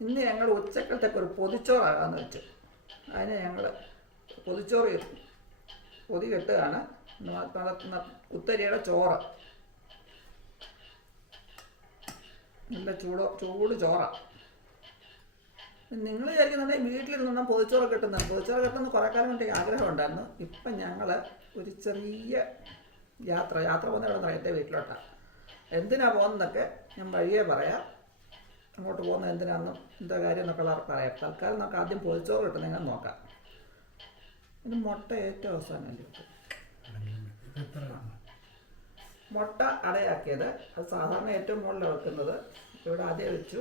ഇന്ന് ഞങ്ങൾ ഉച്ചക്കലത്തേക്ക് ഒരു പൊതിച്ചോറാകാന്ന് വെച്ചു. അതിന് ഞങ്ങൾ പൊതിച്ചോറ് പൊതി കെട്ടുകയാണ്. നടത്തുന്ന കുത്തരിയുടെ ചോറ്. നല്ല ചൂടോ ചൂട് ചോറാണ് നിങ്ങൾ വിചാരിക്കുന്നുണ്ടെങ്കിൽ വീട്ടിലിരുന്ന് പൊതിച്ചോറ് കിട്ടുന്ന പൊതിച്ചോറ് കിട്ടുന്ന കുറേ കാലം കൊണ്ട് ആഗ്രഹം ഉണ്ടായിരുന്നു ഇപ്പം ഞങ്ങൾ ഒരു ചെറിയ യാത്ര യാത്ര പോകുന്ന ഇവിടെ എന്റെ വീട്ടിലോട്ടാണ് എന്തിനാണ് പോകുന്നതൊക്കെ ഞാൻ വഴിയേ പറയാം. അങ്ങോട്ട് പോകുന്നത് എന്തിനാണെന്നും എന്താ കാര്യം എന്നൊക്കെ പറയാം. തൽക്കാലം നമുക്ക് ആദ്യം പൊതിച്ചോറ് കിട്ടുന്നെങ്കിൽ നോക്കാം. ഇത് മുട്ട ഏറ്റവും അവസാനം അല്ലേ മുട്ട അടയാക്കിയത്. അത് സാധാരണ ഏറ്റവും മുകളിൽ വെക്കുന്നത്. ഇവിടെ ആദ്യം വെച്ചു.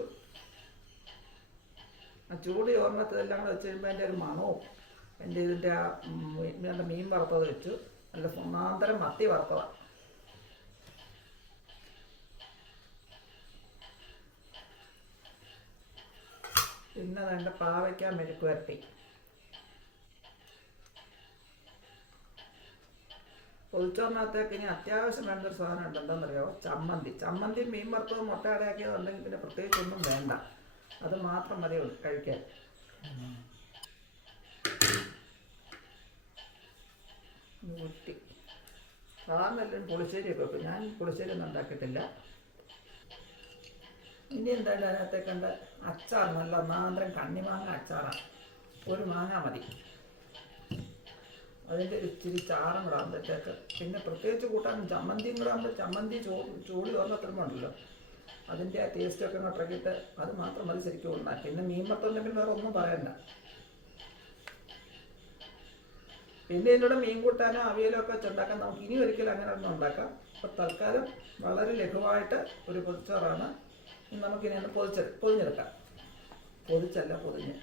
ചൂട് ചോറിനകത്തെല്ലാം കൂടെ വെച്ച് കഴിയുമ്പോൾ അതിന്റെ ഒരു മണവും എന്റെ ഇതിന്റെ ആ മീൻ വറുത്തത് വെച്ചു. നല്ല ഒന്നാന്തരം മത്തി വറുത്തതാണ് പിന്നെ നല്ല പാവയ്ക്ക മെഴുക്ക് വരട്ടി. പൊതിച്ചോറിനകത്തേക്ക് ഇനി അത്യാവശ്യം വേണ്ട ഒരു സാധനം ഉണ്ട്. എന്താണെന്നറിയോ? ചമ്മന്തി. ചമ്മന്തി മീൻ വറുത്തത് മുട്ട അടയാക്കിയതുണ്ടെങ്കിൽ പിന്നെ പ്രത്യേകിച്ച് ഒന്നും വേണ്ട. അത് മാത്രം മതി കഴിക്കാൻ. ഊറ്റി. സാധാരണ എല്ലാവരും പുളിശ്ശേരിയൊക്കെ വെക്കും. ഞാൻ പുളിശ്ശേരി ഒന്നും ഉണ്ടാക്കിയിട്ടില്ല. ഇനി എന്തായാലും അതിനകത്തേക്ക് കണ്ട് അച്ചാർ നല്ല ഒന്നാന്തരം കണ്ണിമാങ്ങ അച്ചാറാണ് ഒരു മാങ്ങ മതി. അതിന്റെ ഒരു ഇച്ചിരി ചാറും കൂടെ ആകുമ്പോഴത്തേക്ക് പിന്നെ പ്രത്യേകിച്ച് കൂട്ടാൻ ചമ്മന്തിയും കൂടെ ആകുമ്പോൾ ചമ്മന്തി ചൂ അത്രയും ചോറിനത്രമുണ്ടല്ലോ അതിന്റെ ആ ടേസ്റ്റൊക്കെ അങ്ങോട്ട് ഇറക്കിയിട്ട് അത് മാത്രം മതി ശരിക്കും ഉണ്ടാക്കി പിന്നെ മീൻ വറുത്തുണ്ടെങ്കിൽ വേറെ ഒന്നും പറയണ്ട. പിന്നെ ഇതിലൂടെ മീൻ കൂട്ടാനോ അവിയലോ ഒക്കെ വെച്ചുണ്ടാക്കാൻ നമുക്ക് ഇനി ഒരിക്കലും അങ്ങനെ ഒന്നും ഉണ്ടാക്കാം. അപ്പോൾ തൽക്കാലം വളരെ ലഘുവായിട്ട് ഒരു പൊതിച്ചോറാണ്. നമുക്കിനി ഒന്ന് പൊതിച്ച് പൊതിഞ്ഞെടുക്കാം. പൊതിച്ചല്ല പൊതിഞ്ഞ്.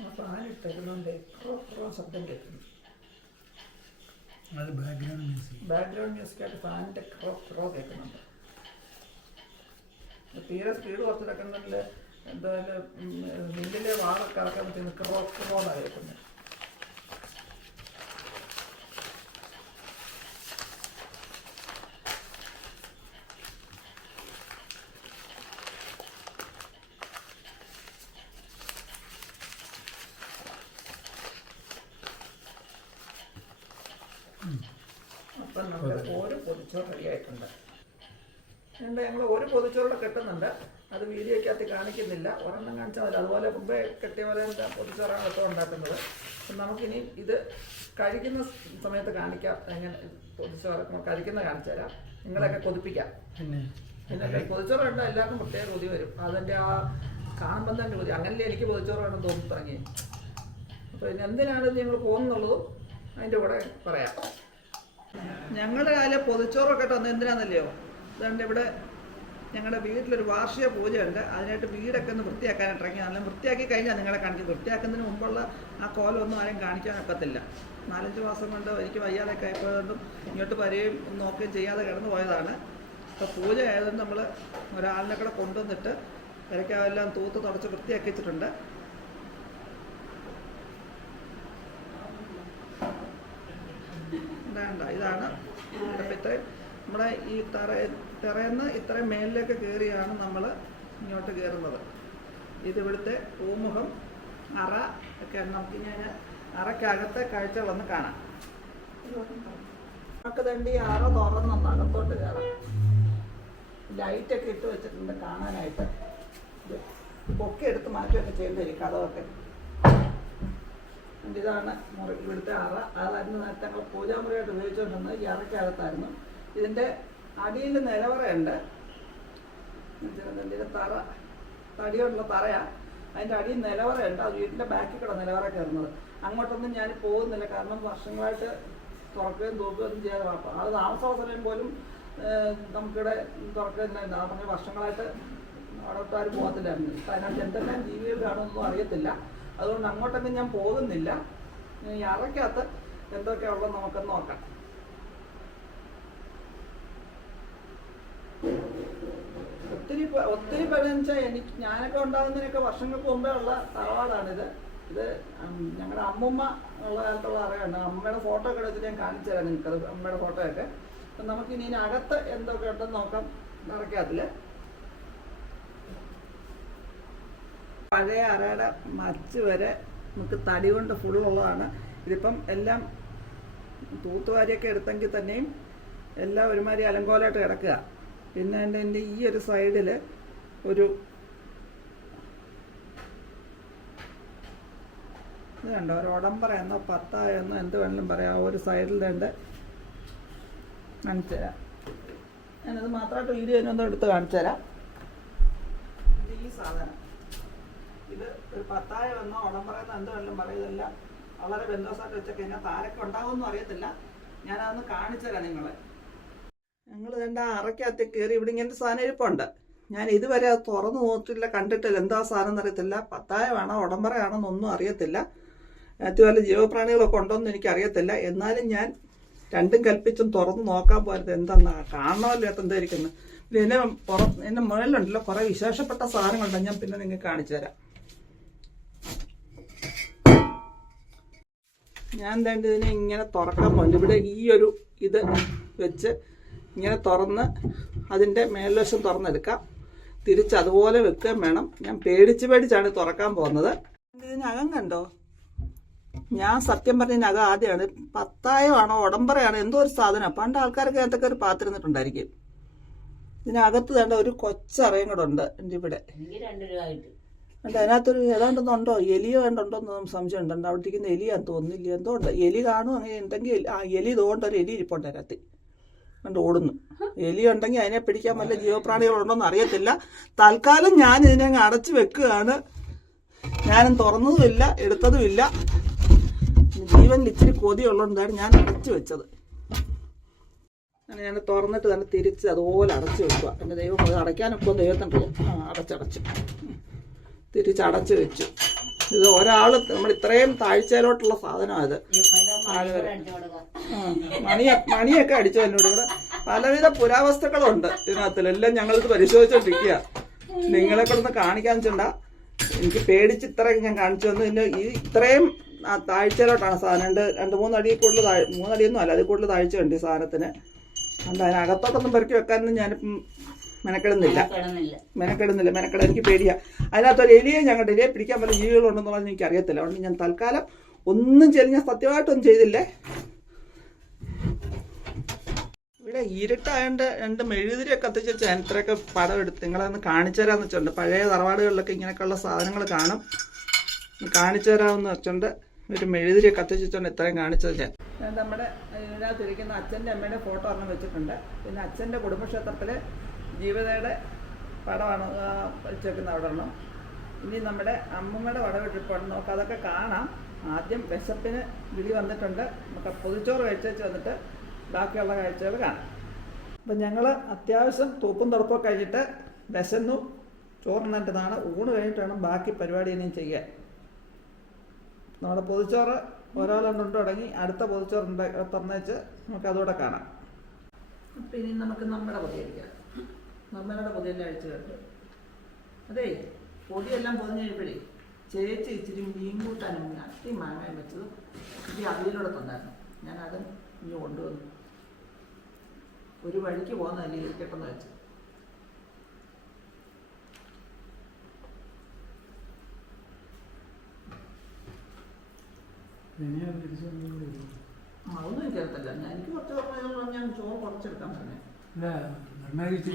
ആ എത്ര ശബ്ദം കേൾക്കുന്നു. ബാക്ക്ഗ്രൗണ്ട് മ്യൂസിക് ബാക്ക്ഗ്രൗണ്ട് മ്യൂസിക്കായിട്ട് ഫാനിന്റെ ക്രോ ക്രോ കേൾക്കുന്നുണ്ട്. തീരെ സ്പീഡ് കുറച്ച് കിടക്കുന്നുണ്ടെങ്കിൽ എന്തായാലും മില്ലിലെ വാറൊക്കെ ഇറക്കാൻ പറ്റുന്ന ക്രോ കേൾക്കുന്നത് നമ്മുടെ ഒരു പൊതിച്ചോറ് റെഡി ആയിട്ടുണ്ട്. ഉണ്ട് ഞങ്ങൾ ഒരു പൊതിച്ചോറുടെ കെട്ടുന്നുണ്ട്. അത് വീഡിയോയ്ക്കകത്ത് കാണിക്കുന്നില്ല. ഒരെണ്ണം കാണിച്ചാൽ മതി. അതുപോലെ മുമ്പേ കെട്ടിയ പോലെ എന്താ പൊതിച്ചോറാണ് ഇപ്പോൾ ഉണ്ടാക്കുന്നത്. അപ്പം നമുക്കിനി ഇത് കഴിക്കുന്ന സമയത്ത് കാണിക്കാം. എങ്ങനെ പൊതിച്ചോറ് കഴിക്കുന്ന കാണിച്ചു തരാം. നിങ്ങളെയൊക്കെ കൊതിപ്പിക്കാം. പിന്നെ? പിന്നെ പൊതിച്ചോറ് കണ്ടാൽ എല്ലാവർക്കും പ്രത്യേക കൊതി വരും. അതിന്റെ ആ കാണുമ്പം തന്നെ കൊതി. അങ്ങനല്ലേ എനിക്ക് പൊതിച്ചോറ് വേണം തോന്നി തുടങ്ങി അപ്പോൾ എന്തിനാണ് ഞങ്ങൾ പോകുന്നുള്ളതും അതിന്റെ കൂടെ പറയാം. ഞങ്ങളുടെ കാലം പൊതിച്ചോറൊക്കെ തന്ന എന്തിനാണെന്നല്ലയോ അതുകൊണ്ട് ഇവിടെ ഞങ്ങളുടെ വീട്ടിലൊരു വാർഷിക പൂജയുണ്ട്. അതിനായിട്ട് വീടൊക്കെ ഒന്ന് വൃത്തിയാക്കാനായിട്ട് ഇറങ്ങി. നല്ല വൃത്തിയാക്കി കഴിഞ്ഞാൽ നിങ്ങളെ കാണിക്കും. വൃത്തിയാക്കുന്നതിന് മുമ്പുള്ള ആ കോലമൊന്നും ആരും കാണിക്കാൻ ഒക്കത്തില്ല. നാലഞ്ച് മാസം കൊണ്ട് എനിക്ക് വയ്യാതൊക്കെ ആയിപ്പോയതുകൊണ്ടും ഇങ്ങോട്ട് ഒന്നും നോക്കുകയും ചെയ്യാതെ കിടന്നു പോയതാണ്. ഇപ്പോൾ പൂജ ആയതുകൊണ്ട് നമ്മൾ ഒരാളിനെ കൂടെ കൊണ്ടുവന്നിട്ട് ഇടയ്ക്കാവെല്ലാം തൂത്ത് തുടച്ച് വൃത്തിയാക്കി വെച്ചിട്ടുണ്ട് വേണ്ട ഇവിടെ ഇത്രയും നമ്മുടെ ഈ തറ തെറയെന്ന് ഇത്രയും മേലിലേക്ക് കയറിയാണ് നമ്മൾ ഇങ്ങോട്ട് കയറുന്നത്. ഇത് ഇവിടുത്തെ പൂമുഖം അറ ഒക്കെ നമുക്ക് ഞാൻ അറയ്ക്കകത്തെ കാഴ്ചകളൊന്ന് കാണാം. നമുക്ക് തണ്ടി അറ തുറന്നൊന്ന് അകത്തോട്ട് കയറാം. ലൈറ്റൊക്കെ ഇട്ട് വെച്ചിട്ടുണ്ട് കാണാനായിട്ട്. പൊക്കി എടുത്ത് മാറ്റുകയൊക്കെ കഥ എന്നിട്ട് ഇതാണ് മുറി ഇവിടുത്തെ അറ. അതായിരുന്നു നേരത്തെ ഞങ്ങൾ പൂജാമുറിയായിട്ട് ഉപയോഗിച്ചുകൊണ്ടിരുന്നത് ഈ അറയ്ക്കകത്തായിരുന്നു. ഇതിന്റെ അടിയിൽ നിലവറയുണ്ട്. ഇതിന്റെ തറ തടിയോടുള്ള തറയാ. അതിന്റെ അടിയിൽ നിലവറയുണ്ട്. അത് വീട്ടിന്റെ ബാക്കിൽ കൂടെ നിലവറ കയറുന്നത്. അങ്ങോട്ടൊന്നും ഞാൻ പോകുന്നില്ല. കാരണം വർഷങ്ങളായിട്ട് തുറക്കുകയും തോക്കുകയും ഒന്നും ചെയ്യാതെ അപ്പം അത് താമസാവസരം പോലും നമുക്കിവിടെ ആ പറഞ്ഞ വർഷങ്ങളായിട്ട് അവിടെ ആരും പോകത്തില്ലായിരുന്നു. അതിനകത്ത് എന്തെല്ലാം ജീവികൾ കാണുമെന്നൊന്നും അറിയത്തില്ല. അതുകൊണ്ട് അങ്ങോട്ടൊന്നും ഞാൻ പോകുന്നില്ല. ഈ അറയ്ക്കകത്ത് എന്തൊക്കെയുള്ളത് നമുക്ക് നോക്കാം. ഒത്തിരി ഒത്തിരി പതിനഞ്ച എനിക്ക് ഞാനൊക്കെ ഉണ്ടാകുന്നതിനൊക്കെ വർഷങ്ങൾക്ക് മുമ്പേ ഉള്ള തറവാടാണിത്. ഇത് ഞങ്ങളുടെ അമ്മുമ്മ ഉള്ള കാലത്തുള്ള അറിയാണ് അമ്മയുടെ ഫോട്ടോ ഒക്കെ എടുത്തിട്ട് ഞാൻ കാണിച്ചു തരാം നിങ്ങൾക്ക് അമ്മയുടെ ഫോട്ടോയൊക്കെ അപ്പം നമുക്ക് ഇനി അകത്ത് എന്തൊക്കെ ഉണ്ടെന്ന് നോക്കാം. നടക്കാത്തില്ല പഴയ അറയുടെ മച്ച് വരെ നമുക്ക് തടി കൊണ്ട് ഫുള്ളുള്ളതാണ് ഇതിപ്പം എല്ലാം തൂത്തുവാരിയൊക്കെ എടുത്തെങ്കിൽ തന്നെയും എല്ലാം ഒരുമാതിരി അലങ്കോലമായിട്ട് കിടക്കുക. പിന്നെ എന്റെ എന്റെ ഈ ഒരു സൈഡിൽ ഒരു ഇത് കണ്ടോ? ഒരു ഉടമ്പറ എന്നോ പത്തായ എന്നോ എന്ത് വേണമെങ്കിലും പറയാം. ആ ഒരു സൈഡിൽ രണ്ട് കാണിച്ചു തരാം ഞാനത് മാത്രമായിട്ട് വീഡിയോ ഒന്നും എടുത്ത് കാണിച്ചു തരാം ഈ സാധനം. ഇത് ഒരു പത്തായ എന്നോ ഉടം പറയുന്ന എന്തോ വേണമെങ്കിലും പറയും ഇതെല്ലാം വളരെ ബന്ധോസായിട്ട് വെച്ചൊക്കെ ഞാൻ ആരൊക്കെ ഉണ്ടാകുമെന്നും അറിയത്തില്ല. ഞാനതൊന്ന് കാണിച്ചുതരാം നിങ്ങളെ. ഞങ്ങൾ രണ്ട് അറയ്ക്കകത്ത് കയറി ഇവിടെ ഇങ്ങനത്തെ സാധനം ഇരിപ്പുണ്ട്. ഞാൻ ഇതുവരെ അത് തുറന്നു നോക്കിയില്ല കണ്ടിട്ടില്ല. എന്താ സാധനം എന്നറിയത്തില്ല. പത്തായമാണോ ഉടമ്പറയാണോ എന്നൊന്നും അറിയത്തില്ല. അതിനകത്ത് വല്ല ജീവപ്രാണികളൊക്കെ ഉണ്ടോ എന്ന് എനിക്കറിയത്തില്ല. എന്നാലും ഞാൻ രണ്ടും കൽപ്പിച്ചും തുറന്ന് നോക്കാൻ പോരുത് എന്താ കാണണമല്ലോ എന്തായിരിക്കുന്നത് പിന്നെ എന്നെ പുറ എന്റെ മുകളിലുണ്ടല്ലോ കുറേ വിശേഷപ്പെട്ട സാധനങ്ങളുണ്ട്. ഞാൻ പിന്നെ നിങ്ങൾക്ക് കാണിച്ചു തരാം ഞാൻ എന്താണ്ട് ഇതിനെ ഇങ്ങനെ തുറക്കാൻ പോകുന്നു ഇവിടെ ഈ ഒരു ഇത് വെച്ച് ഇങ്ങനെ തുറന്ന് അതിന്റെ മേൽവശം തുറന്നെടുക്കാം. തിരിച്ച് അതുപോലെ വെക്കുകയും വേണം. ഞാൻ പേടിച്ച് പേടിച്ചാണ് തുറക്കാൻ പോകുന്നത്. ഇതിനകം കണ്ടോ? ഞാൻ സത്യം പറഞ്ഞതിനകം ആദ്യമാണ്. പത്തായമാണോ ഉടമ്പറയാണോ എന്തോ ഒരു സാധനം പണ്ട് ആൾക്കാരൊക്കെ എന്തൊക്കെ ഒരു പാത്തിരുന്നിട്ടുണ്ടായിരിക്കും ഇതിനകത്ത് വേണ്ട ഒരു കൊച്ചറയും കൂടെ ഉണ്ട്. എന്റെ ഇവിടെ. ഉണ്ട് അതിനകത്തൊരു ഏതാണ്ടൊന്നുണ്ടോ? എലിയോ വേണ്ടുണ്ടോ എന്നൊന്നും സംശയം ഉണ്ട്. അവിടെ ഇരിക്കുന്ന എലിയാന്ന് തോന്നുന്നില്ല. എന്തോ ഉണ്ട് എലി കാണും അങ്ങനെ ഉണ്ടെങ്കിൽ ആ എലി തോണ്ട ഒരു എലി ഇരിപ്പുണ്ട് അതിനകത്ത്. കണ്ട് ഓടുന്നു. എലി ഉണ്ടെങ്കിൽ അതിനെ പിടിക്കാൻ വല്ല ജീവപ്രാണികളുണ്ടോന്ന് അറിയത്തില്ല. തൽക്കാലം ഞാൻ ഇതിനെ അങ്ങ് അടച്ചു വെക്കുകയാണ്. ഞാനും തുറന്നതുമില്ല എടുത്തതുമില്ല. ജീവനിൽ ഇച്ചിരി കൊതിയുള്ളതുകൊണ്ടാണ് ഞാൻ അടച്ചു വെച്ചത്. ഞാൻ തുറന്നിട്ട് തന്നെ തിരിച്ച് അതുപോലെ അടച്ചു വെക്കുക. എന്റെ ദൈവം അടയ്ക്കാനൊക്കെ ദൈവത്തിന്റെ അടച്ചടച്ചു. തിരിച്ചടച്ചു വെച്ചു. ഇത് ഒരാൾ നമ്മൾ ഇത്രയും താഴ്ചയിലോട്ടുള്ള സാധനമാണ് ഇത്. മണി മണിയ മണിയൊക്കെ അടിച്ചു എന്നോട്. ഇവിടെ പലവിധ പുരാവസ്തുക്കളുണ്ട് ഇതിനകത്തിൽ. എല്ലാം ഞങ്ങളിത് പരിശോധിച്ചോണ്ടിരിക്കുക നിങ്ങളെ കൊണ്ടൊന്ന് കാണിക്കാൻ വെച്ചിണ്ട എനിക്ക് പേടിച്ച് ഇത്രയും ഞാൻ കാണിച്ചു തന്നു. പിന്നെ ഈ ഇത്രയും താഴ്ചയിലോട്ടാണ് സാധനം. രണ്ട് രണ്ട് മൂന്നടി കൂടുതൽ താഴ് മൂന്നടിയൊന്നും അല്ല അതിൽ കൂടുതൽ താഴ്ചയുണ്ട് ഈ സാധനത്തിന്. അതുകൊണ്ട് അതിനകത്തോട്ടൊന്നും പെറുക്കി വെക്കാനൊന്നും ഞാനിപ്പം മെനക്കെടുന്നില്ല. കിടന്നില്ല മെനക്കെടുന്നില്ല മെനക്കെടാൻ എനിക്ക് പേടിയാ. അതിനകത്തൊരു എലിയെ ഞങ്ങളുടെ എലിയെ പിടിക്കാൻ പല ജീവികളുണ്ടെന്നുള്ളത് എനിക്ക് അറിയത്തില്ല അതുകൊണ്ട് ഞാൻ തൽക്കാലം ഒന്നും ചെയ്ത് ഞാൻ സത്യമായിട്ടൊന്നും ചെയ്തില്ലേ. ഇവിടെ ഇരുട്ടായതുകൊണ്ട് രണ്ട് മെഴുതിരിയൊക്കെ കത്തിച്ച് ഇത്രയൊക്കെ പടം എടുത്ത് നിങ്ങളൊന്ന് കാണിച്ചു തരാമെന്ന് വെച്ചിട്ടുണ്ട്. പഴയ തറവാടുകളിലൊക്കെ ഇങ്ങനെയൊക്കെയുള്ള സാധനങ്ങൾ കാണും. കാണിച്ചു തരാമെന്ന് വെച്ചിട്ടുണ്ട്. ഒരു മെഴുതിരി കത്തിച്ചിട്ടുണ്ട് ഇത്രയും കാണിച്ചത് ഞാൻ. നമ്മുടെ ഇതിനകത്തിരിക്കുന്ന അച്ഛന്റെ അമ്മയുടെ ഫോട്ടോ ഒരെണ്ണം വെച്ചിട്ടുണ്ട്. പിന്നെ അച്ഛന്റെ കുടുംബക്ഷേത്രത്തിൽ ജീവിതയുടെ പടമാണ് വെച്ചേക്കുന്ന അവിടെ ഒരെണ്ണം. ഇനി നമ്മുടെ അമ്മമ്മയുടെ വട ഇട്ടിട്ടുണ്ട് നമുക്ക് അതൊക്കെ കാണാം. ആദ്യം വിശപ്പിന് വിളി വന്നിട്ടുണ്ട്. നമുക്ക് പൊതിച്ചോറ് കഴിച്ചേച്ച് വന്നിട്ട് ബാക്കിയുള്ള കാഴ്ചകൾ കാണാം. അപ്പം ഞങ്ങൾ അത്യാവശ്യം തൂപ്പും തുറപ്പൊക്കെ കഴിഞ്ഞിട്ട് വിശന്നു. ചോറുന്നിട്ടതാണ് ഊണ് കഴിഞ്ഞിട്ട് വേണം ബാക്കി പരിപാടി ഇനിയും ചെയ്യാൻ നമ്മുടെ പൊതിച്ചോറ് ഓരോരെണ്ണം തുടങ്ങി അടുത്ത പൊതിച്ചോറ് ഉണ്ടാ- തുറന്നേച്ച് നമുക്ക് അതുകൂടെ കാണാം. അപ്പം ഇനി നമുക്ക് നമ്മുടെ പൊതിയടിക്കാം നമ്മളുടെ പൊതിയെല്ലാം അഴിച്ചു കേട്ടു. അതേ പൊതിയെല്ലാം പൊതിഞ്ഞ് കഴിയുമ്പോഴേ ചേച്ചി ഇച്ചിരി മീൻ കൂട്ടാനും അട്ടി മാങ്ങയും വെച്ചത് ഇച്ചിരി അവിയിലൂടെ തന്നായിരുന്നു. ഞാനത് ഇനി കൊണ്ടുവന്നു. ഒരു വഴിക്ക് പോകുന്നതല്ലേ ഇരിക്കട്ടെന്ന് വെച്ചു ഇനി അത് തിരിച്ചു കൊണ്ടുവരും. എനിക്കറിയത്തില്ല ഞാൻ എനിക്ക് കുറച്ച് പറഞ്ഞാൽ ഞാൻ ചോറ് കുറച്ചെടുക്കാൻ പറഞ്ഞു.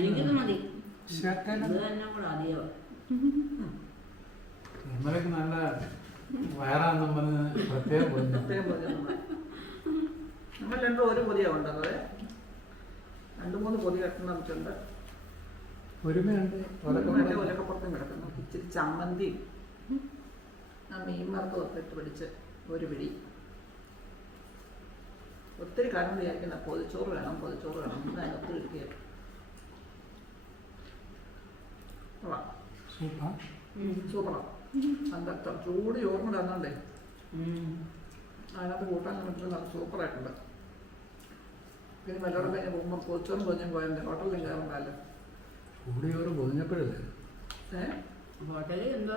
എനിക്കിത് മതി. ശകലം. ഇത് തന്നെ കൂടെ അധികം. നമ്മളൊക്കെ നല്ല വയറാന്ന് പറഞ്ഞ് പ്രത്യേകം പറഞ്ഞു പ്രത്യേകം പൊതി നമ്മൾ നമ്മൾ രണ്ടും ഒരു പൊതിയാണ് കൊണ്ടുവന്നത്. രണ്ട് മൂന്ന് പൊതി കെട്ടണം വെച്ചിട്ടുണ്ട്. ഒരുമയുണ്ട് ഒലക്കപ്പുറത്തും കിടക്കുന്നു. ഇച്ചിരി ചമ്മന്തി ആ മീൻ വറുത്തതൊക്കെ ഇട്ട് പിടിച്ച്. ഒരു പിടി. ഒത്തിരി കാരണം വിചാരിക്കുന്ന പൊതിച്ചോറ് വേണം പൊതിച്ചോറ് വേണം. ഞാൻ അതിനൊത്തിരി ഇരിക്കുക കൊള്ളാം. സൂപ്പർ. സൂപ്പറാണ് അന്തത്ര ചൂട് കൂടെ തന്നോണ്ടേ അതിനകത്ത് കൂട്ടാൻ പറ്റുന്നത് നല്ല സൂപ്പറായിട്ടുണ്ട് പിന്നെ വല്ലവരും കഴിഞ്ഞ് പോകുമ്പോൾ കൊച്ചോറും കൊഞ്ഞും പോയതിന്റെ ഹോട്ടലിൽ കയറണ്ടല്ലോ ചോറ് പൊതിഞ്ഞപ്പോഴല്ലേ? ഏ? ഹോട്ടലിൽ എന്തോ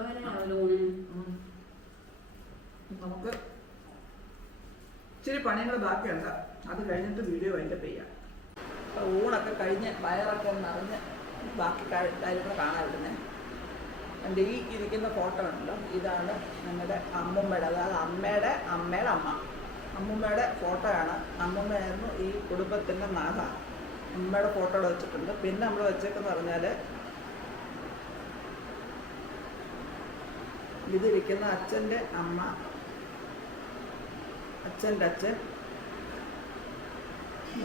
നമുക്ക് ഇച്ചിരി പണികൾ ബാക്കിയുണ്ട്. അത് കഴിഞ്ഞിട്ട് വീഡിയോ വൈൻഡപ്പ് ചെയ്യാം. ഊണൊക്കെ കഴിഞ്ഞ് വയറൊക്കെ നിറഞ്ഞ് ബാക്കി കാര്യങ്ങൾ കാണാതിരുന്നേ എന്റെ ഈ ഇരിക്കുന്ന ഫോട്ടോ ഉണ്ടല്ലോ ഇതാണ് ഞങ്ങളുടെ അമ്മുമ്മയുടെ അതായത് അമ്മയുടെ അമ്മയുടെ അമ്മ. അമ്മുമ്മയുടെ ഫോട്ടോയാണ് അമ്മുമ്മയായിരുന്നു ഈ കുടുംബത്തിന്റെ നാഥ. അമ്മയുടെ ഫോട്ടോ ഇവിടെ വെച്ചിട്ടുണ്ട്. പിന്നെ നമ്മൾ വെച്ചേക്കെന്ന് പറഞ്ഞാൽ ഇതിരിക്കുന്ന അച്ഛന്റെ അമ്മ. അച്ഛന്റെ അച്ഛൻ.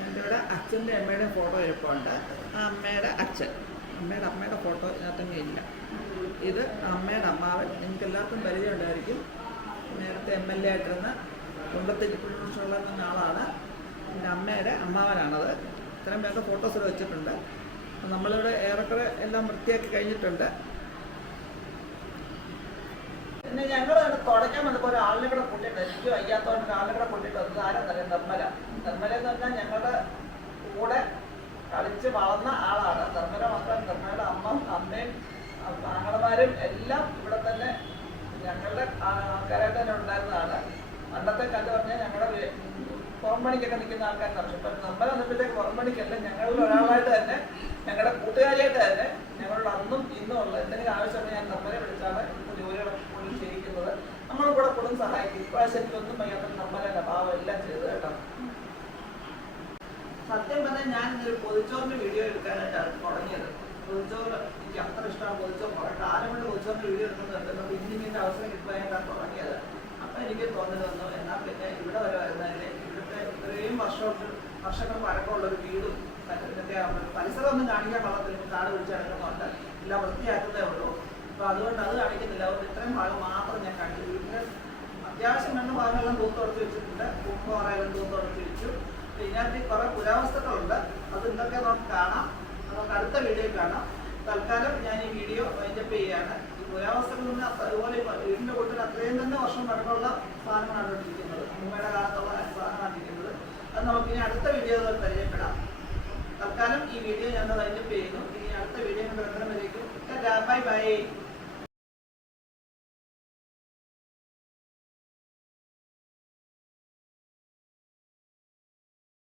എന്റെ ഇവിടെ അച്ഛന്റെ അമ്മയുടെ ഫോട്ടോ ഇരിപ്പുണ്ട്. ആ അമ്മയുടെ അച്ഛൻ. അമ്മയുടെ അമ്മയുടെ ഫോട്ടോ ഇതിനകത്തൊന്നും ഇല്ല. ഇത് അമ്മയുടെ അമ്മാവൻ. നിങ്ങൾക്ക് എല്ലാവർക്കും പരിചയം ഉണ്ടായിരിക്കും നേരത്തെ എം എൽ എ ആയിട്ടിരുന്ന കുണ്ടത്തിരിപ്പുള്ള എന്ന ആളാണ്. എന്റെ അമ്മയുടെ അമ്മാവനാണത്. ഇത്രയും പേരുടെ ഫോട്ടോസ് ഇവിടെ വെച്ചിട്ടുണ്ട്. നമ്മളിവിടെ ഏറെക്കുറെ എല്ലാം വൃത്തിയാക്കി കഴിഞ്ഞിട്ടുണ്ട്. പിന്നെ ഞങ്ങൾ തുടയ്ക്കാൻ വന്നപ്പോൾ ഒരാളിനെ കൂടെ കൂട്ടിയിട്ട് എനിക്ക് വയ്യാത്തതുകൊണ്ട് ഒരാളിനെ കൂടെ കൂട്ടിയിട്ട് വന്നത് ആരെന്നറിയാം നിർമ്മല നിർമ്മല എന്ന് പറഞ്ഞാൽ ഞങ്ങളുടെ കൂടെ കളിച്ച് വളർന്ന ആളാണ്. നിർമ്മല മാത്രം നിർമ്മലയുടെ അമ്മ അമ്മയും ആങ്ങളമാരും എല്ലാം ഇവിടെ തന്നെ ഞങ്ങളുടെ ആൾക്കാരായിട്ട് തന്നെ ഉണ്ടായിരുന്നതാണ്. പണ്ടത്തെ കണ്ടു പറഞ്ഞാൽ ഞങ്ങളുടെ പുറംപണിക്കൊക്കെ പുറം പണിക്കൊക്കെ നിൽക്കുന്ന ആൾക്കാരാണ്. പക്ഷെ ഇപ്പം നമ്മൾ വന്നപ്പോഴത്തേക്ക് പുറംപണിക്കല്ല ഞങ്ങളുടെ ഒരാളായിട്ട് തന്നെ ഞങ്ങളുടെ കൂട്ടുകാരിയായിട്ട് തന്നെ ഞങ്ങളുടെ അന്നും ഇന്നും ഉള്ള എന്തെങ്കിലും ആവശ്യമുണ്ടെങ്കിൽ ഞാൻ നമ്മളെ വിളിച്ചാണ് ജോലികളൊക്കെ കൂടുതൽ ചെയ്യിക്കുന്നത് നമ്മൾ കൂടെ കൊടുത്ത് സഹായിക്കും ഇപ്രാവശ്യം ഒന്നും വയ്യാത്ത നമ്മളല്ല പാവം എല്ലാം ചെയ്തു കേട്ടോ. സത്യം പറഞ്ഞാൽ ഞാൻ ഇന്നൊരു പൊതിച്ചോറിന്റെ വീഡിയോ എടുക്കാനായിട്ടാണ് തുടങ്ങിയത്. പൊതിച്ചോറ് എനിക്ക് അത്ര ഇഷ്ടമാണ് പൊതിച്ചോറ്. കുറെ കാലം കൊണ്ട് പൊതിച്ചോറിന്റെ വീഡിയോ എടുക്കുന്നുണ്ട്. അപ്പോൾ ഇനി ഇതിന്റെ അവസരം കിട്ടുവാനായിട്ടാണ് തുടങ്ങിയത്. അപ്പൊ എനിക്ക് തോന്നി വന്നു എന്നാൽ പിന്നെ ഇവിടെ വരെ വരുന്നതിന് ഇവിടുത്തെ ഇത്രയും വർഷം വർഷങ്ങൾ പഴക്കമുള്ള ഒരു വീടും മറ്റേ പരിസരം ഒന്നും കാണിക്കാൻ പാടത്തില്ല കാട് പിടിച്ച് കിടക്കുന്നുണ്ട് എല്ലാം വൃത്തിയാക്കുന്നേ ഉള്ളൂ. അപ്പൊ അതുകൊണ്ട് അത് കാണിക്കുന്നില്ല. അതുകൊണ്ട് ഇത്രയും ഭാഗം മാത്രം ഞാൻ കാണിച്ചു വീട്ടിൽ അത്യാവശ്യം രണ്ട് ഭാഗങ്ങളിലും തൂത്ത് തൂത്തുറച്ച് വെച്ചിട്ടുണ്ട്. കുമ്പോറയെല്ലാം തൂത്തുറച്ച് വെച്ചു. പിന്നെ ഇതിനകത്ത് കുറെ പുരാവസ്തുക്കളുണ്ട്. അത് ഇന്നത്തെ നമുക്ക് കാണാം. നമുക്ക് അടുത്ത വീഡിയോ കാണാം. തൽക്കാലം ഞാൻ ഈ വീഡിയോ വൈൻഡപ്പ് ചെയ്യാണ് ഈ പുരാവസ്തുക്കൾ നിന്ന് അതുപോലെ ഈ വീടിന്റെ കൂട്ടിൽ അത്രയും തന്നെ വർഷം പഴക്കമുള്ള സാധനങ്ങളാണ് ഇട്ടിരിക്കുന്നത് മുമ്പയുടെ കാലത്തുള്ള സാധനമാണ് ഇരിക്കുന്നത്. അത് നമുക്ക് ഇനി അടുത്ത വീഡിയോ പരിചയപ്പെടാം. തൽക്കാലം ഈ വീഡിയോ ഞാൻ വൈൻഡപ്പ് ചെയ്യുന്നു. ഇനി അടുത്ത വീഡിയോ കൊണ്ട് വരുന്നവരേക്കും ബൈ ബൈ.